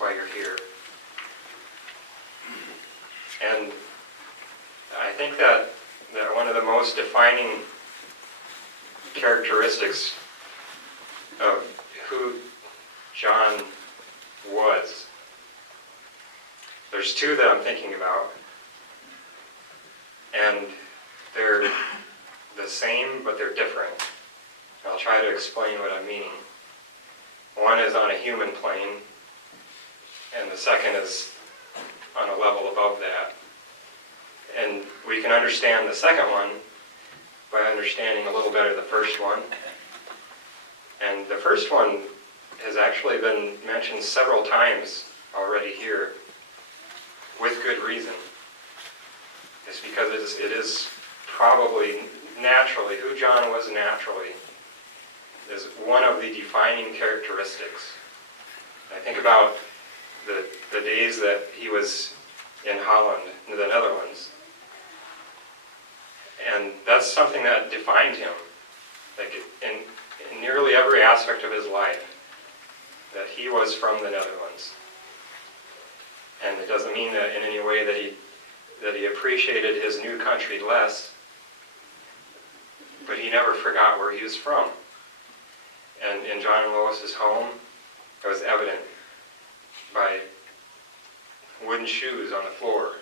why you're here. And I think that one of the most defining characteristics of who John was, there's two that I'm thinking about, and they're the same, but they're different. I'll try to explain what I'm meaning. One is on a human plane, and the second is on a level above that. And we can understand the second one by understanding a little better the first one. And the first one has actually been mentioned several times already here, with good reason. It's because it is probably naturally, who John was naturally, is one of the defining characteristics. I think about the days that he was in Holland, in the Netherlands. And that's something that defined him, like in nearly every aspect of his life, that he was from the Netherlands. And it doesn't mean that in any way that he appreciated his new country less, but he never forgot where he was from. And in John and Lois's home, it was evident by wooden shoes on the floor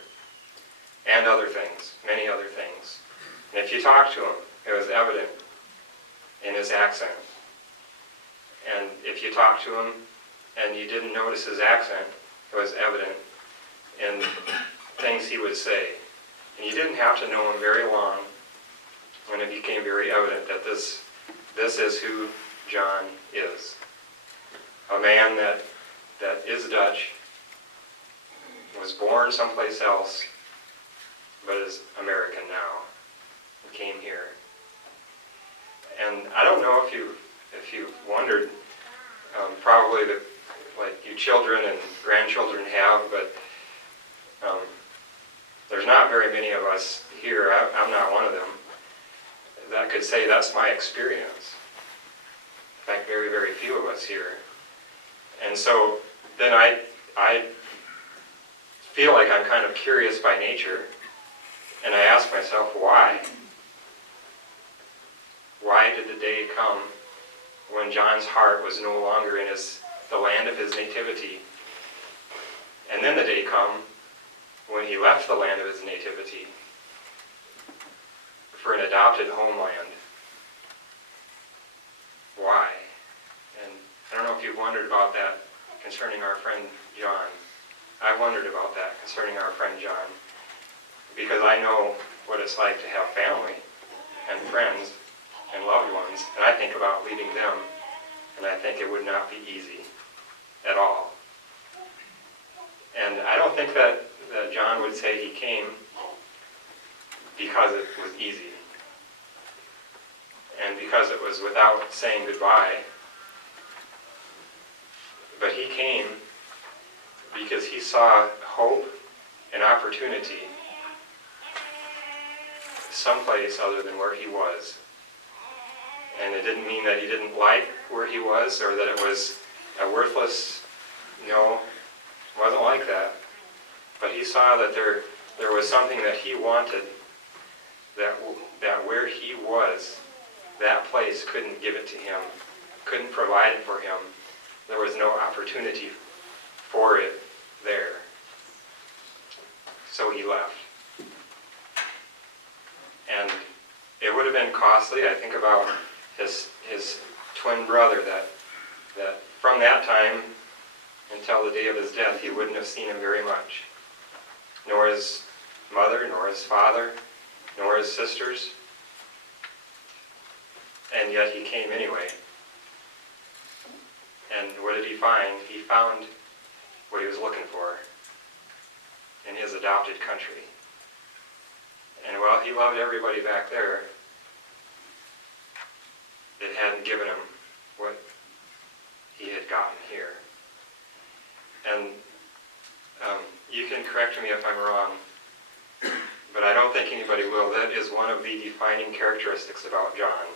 and other things, many other things. And if you talked to him, it was evident in his accent. And if you talked to him and you didn't notice his accent, it was evident in things he would say. And you didn't have to know him very long when it became very evident that this is who John is. A man that is Dutch, was born someplace else, but is American now, and came here. And I don't know if you've wondered, probably like you children and grandchildren have, but there's not very many of us here, I'm not one of them, that could say that's my experience. In fact, very, very few of us here. And so then I feel like I'm kind of curious by nature, and I ask myself, why? Why did the day come when John's heart was no longer in the land of his nativity? And then the day come when he left the land of his nativity for an adopted homeland. Why? And I don't know if you've wondered about that concerning our friend John. I wondered about that concerning our friend John, because I know what it's like to have family and friends and loved ones, and I think about leaving them, and I think it would not be easy at all. And I don't think that John would say he came because it was easy, and because it was without saying goodbye, but he came because he saw hope and opportunity someplace other than where he was. And it didn't mean that he didn't like where he was or that it was a worthless, no, it wasn't like that. But he saw that there was something that he wanted, that where he was, that place couldn't give it to him, couldn't provide it for him. There was no opportunity for it there. So he left. And it would have been costly. I think about his twin brother that from that time until the day of his death, he wouldn't have seen him very much. Nor his mother, nor his father, nor his sisters. And yet he came anyway. And what did he find? He found what he was looking for in his adopted country. And while he loved everybody back there, it hadn't given him what he had gotten here. And you can correct me if I'm wrong, but I don't think anybody will. That is one of the defining characteristics about John,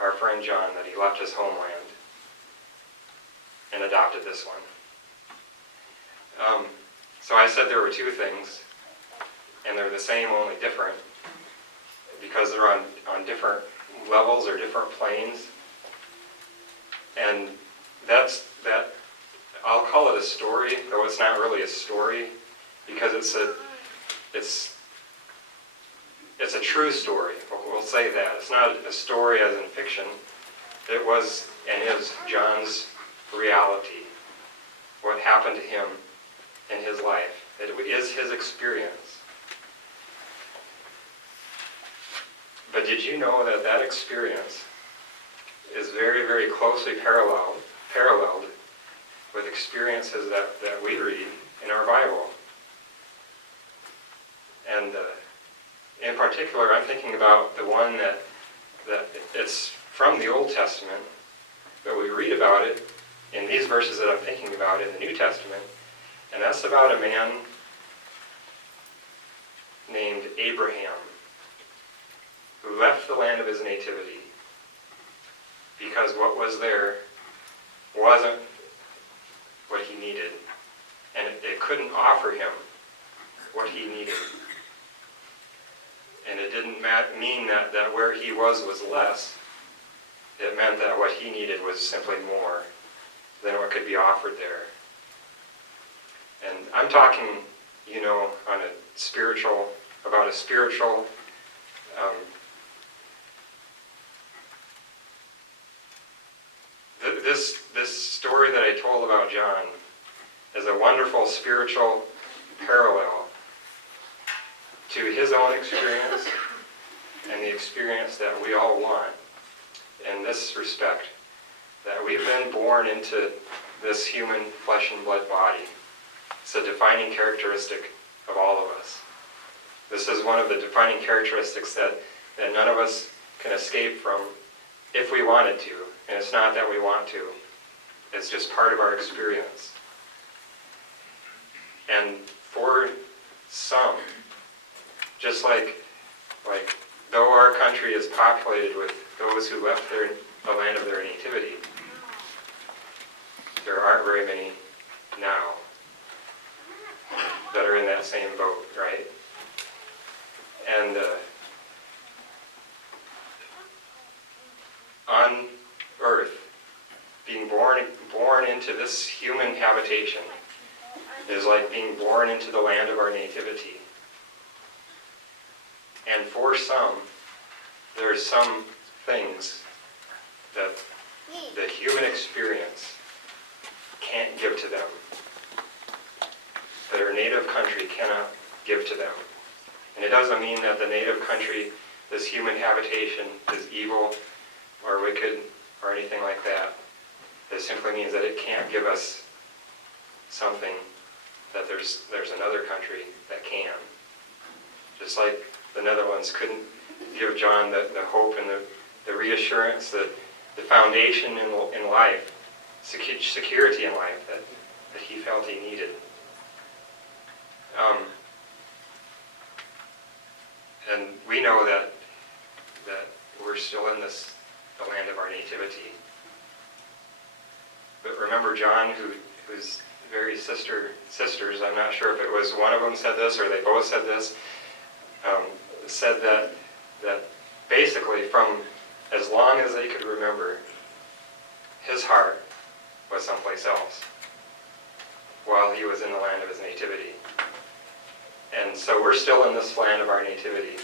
our friend John, that he left his homeland and adopted this one. So I said there were two things, and they're the same, only different, because they're on different levels or different planes. And I'll call it a story, though it's not really a story, because it's a true story. We'll say that. It's not a story as in fiction. It was and is John's reality, what happened to him in his life. It is his experience. But did you know that that experience is very, very closely paralleled with experiences that we read in our Bible? And in particular, I'm thinking about the one that it's from the Old Testament, but we read about it in these verses that I'm thinking about in the New Testament, and that's about a man named Abraham, who left the land of his nativity because what was there wasn't what he needed, and it couldn't offer him what he needed. And it didn't mean that where he was less. It meant that what he needed was simply more than what could be offered there. And I'm talking, on about a spiritual, this story that I told about John is a wonderful spiritual parallel to his own experience and the experience that we all want in this respect, that we've been born into this human flesh and blood body. It's a defining characteristic of all of us. This is one of the defining characteristics that none of us can escape from if we wanted to. And it's not that we want to. It's just part of our experience. And for some, just like though our country is populated with those who left the land of their nativity, there aren't very many now that are in that same boat, right? And on earth, being born into this human habitation is like being born into the land of our nativity. And for some, there are some things that the human experience can't give to them, that our native country cannot give to them. And it doesn't mean that the native country, this human habitation, is evil or wicked or anything like that. It simply means that it can't give us something that there's another country that can. Just like the Netherlands couldn't give John the hope and the reassurance, that the foundation in life, security in life that he felt he needed. And we know that we're still in the land of our nativity. But remember John, whose very sisters, I'm not sure if it was one of them said this or they both said this, said that basically from as long as they could remember, his heart was someplace else while he was in the land of his nativity. And so we're still in this land of our nativity.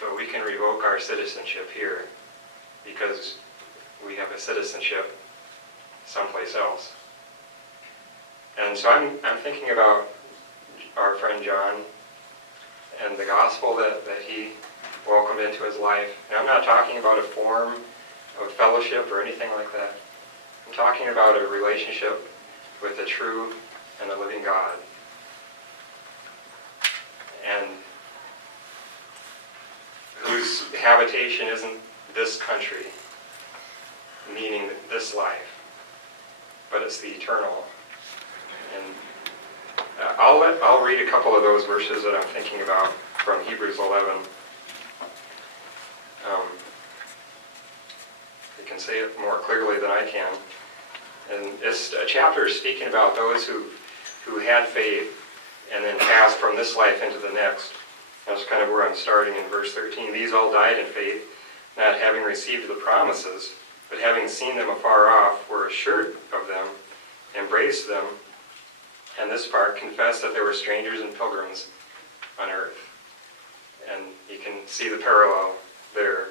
But we can revoke our citizenship here because we have a citizenship someplace else. And so I'm thinking about our friend John and the gospel that he welcomed into his life. And I'm not talking about a form of fellowship or anything like that. I'm talking about a relationship with the true and the living God. And whose habitation isn't this country, meaning this life, but it's the eternal. And I'll read a couple of those verses that I'm thinking about from Hebrews 11. You can say it more clearly than I can. And this chapter is speaking about those who had faith and then passed from this life into the next. That's kind of where I'm starting in verse 13. These all died in faith, not having received the promises, but having seen them afar off, were assured of them, embraced them, and this part, confessed that they were strangers and pilgrims on earth. And you can see the parallel there.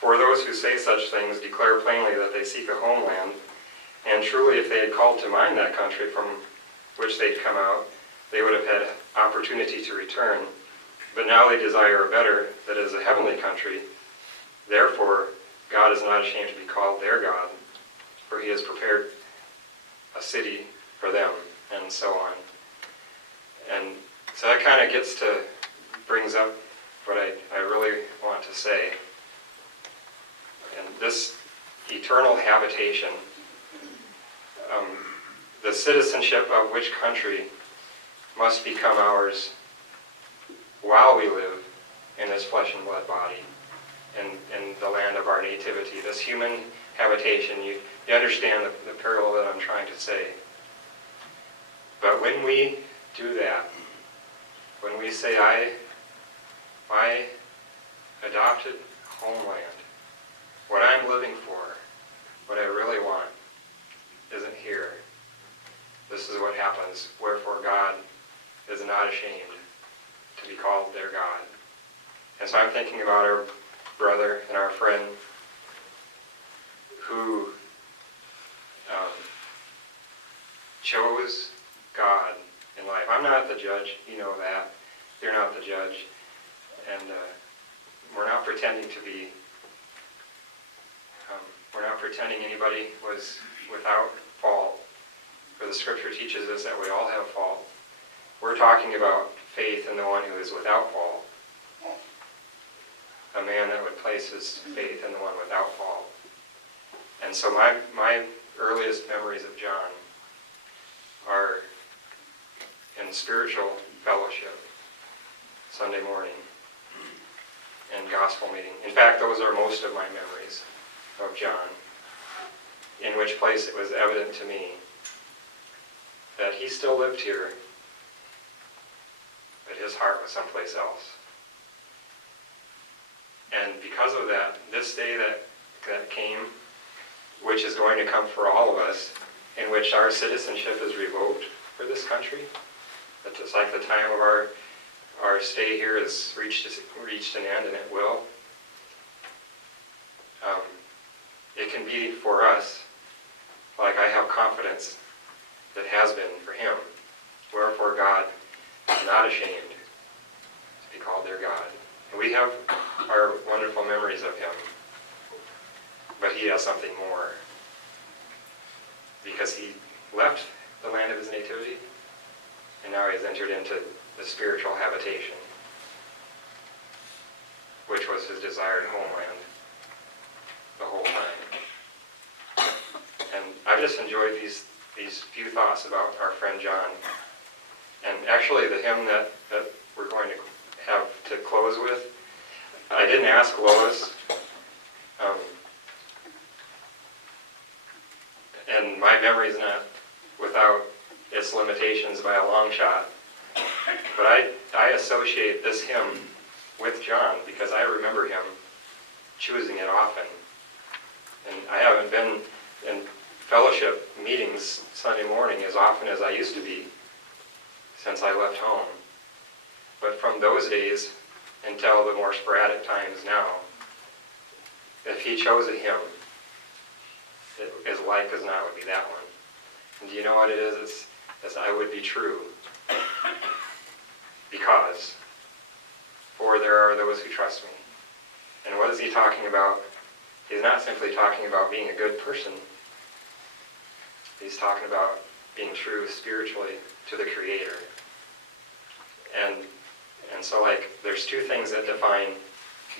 For those who say such things declare plainly that they seek a homeland, and truly if they had called to mind that country from which they'd come out, they would have had opportunity to return. But now they desire a better, that is a heavenly country. Therefore, God is not ashamed to be called their God, for he has prepared a city for them, and so on. And so that kind of brings up what I really want to say. And this eternal habitation, the citizenship of which country must become ours while we live in this flesh and blood body in the land of our nativity, this human habitation. You understand the parallel that I'm trying to say. But when we do that, when we say, my adopted homeland, what I'm living for, what I really want, isn't here. This is what happens. Wherefore God is not ashamed to be called their God. And so I'm thinking about our brother and our friend who chose God in life. I'm not the judge, you know that. You're not the judge. And we're not pretending to be. We're not pretending anybody was without fault. For the scripture teaches us that we all have fault. We're talking about faith in the one who is without fault. A man that would place his faith in the one without fault. And so my earliest memories of John are in spiritual fellowship, Sunday morning, and gospel meeting. In fact, those are most of my memories of John, in which place it was evident to me that he still lived here, but his heart was someplace else. And because of that, this day that came, which is going to come for all of us, in which our citizenship is revoked for this country, that it's like the time of our stay here has reached an end, and it will. It can be for us, like I have confidence that has been for him. Wherefore God is not ashamed to be called their God. And we have our wonderful memories of him, but he has something more. Because he left the land of his nativity, and now he has entered into the spiritual habitation, which was his desired homeland the whole time. And I've just enjoyed these few thoughts about our friend John. And actually the hymn that we're going to have to close with, I didn't ask Lois, and my memory is not without its limitations by a long shot, but I associate this hymn with John because I remember him choosing it often. And I haven't been in fellowship meetings Sunday morning as often as I used to be since I left home. But from those days until the more sporadic times now, if he chose a hymn, it, as like as not would be that one. And do you know what it is? It's I would be true. Because, for there are those who trust me. And what is he talking about? He's not simply talking about being a good person. He's talking about being true spiritually to the Creator. And so there's two things that define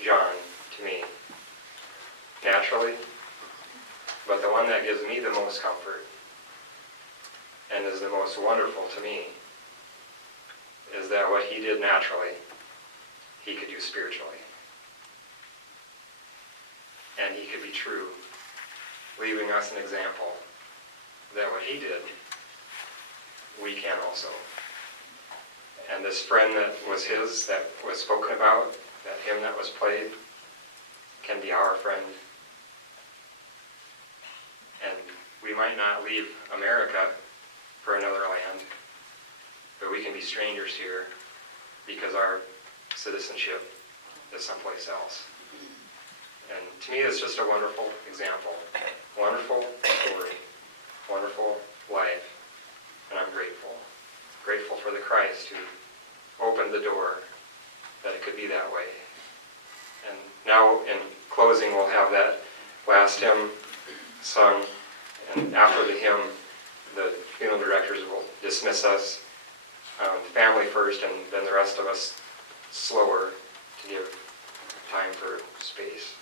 John to me. Naturally, but the one that gives me the most comfort and is the most wonderful to me is that what he did naturally, he could do spiritually. And he could be true, leaving us an example that what he did, we can also. And this friend that was his, that was spoken about, that hymn that was played, can be our friend. And we might not leave America for another land, but we can be strangers here because our citizenship is someplace else. And to me, it's just a wonderful example, wonderful story, wonderful life, and I'm grateful. Grateful for the Christ who opened the door that it could be that way. And now, in closing, we'll have that last hymn sung, and after the hymn, the funeral directors will dismiss us, family first, and then the rest of us slower to give time for space.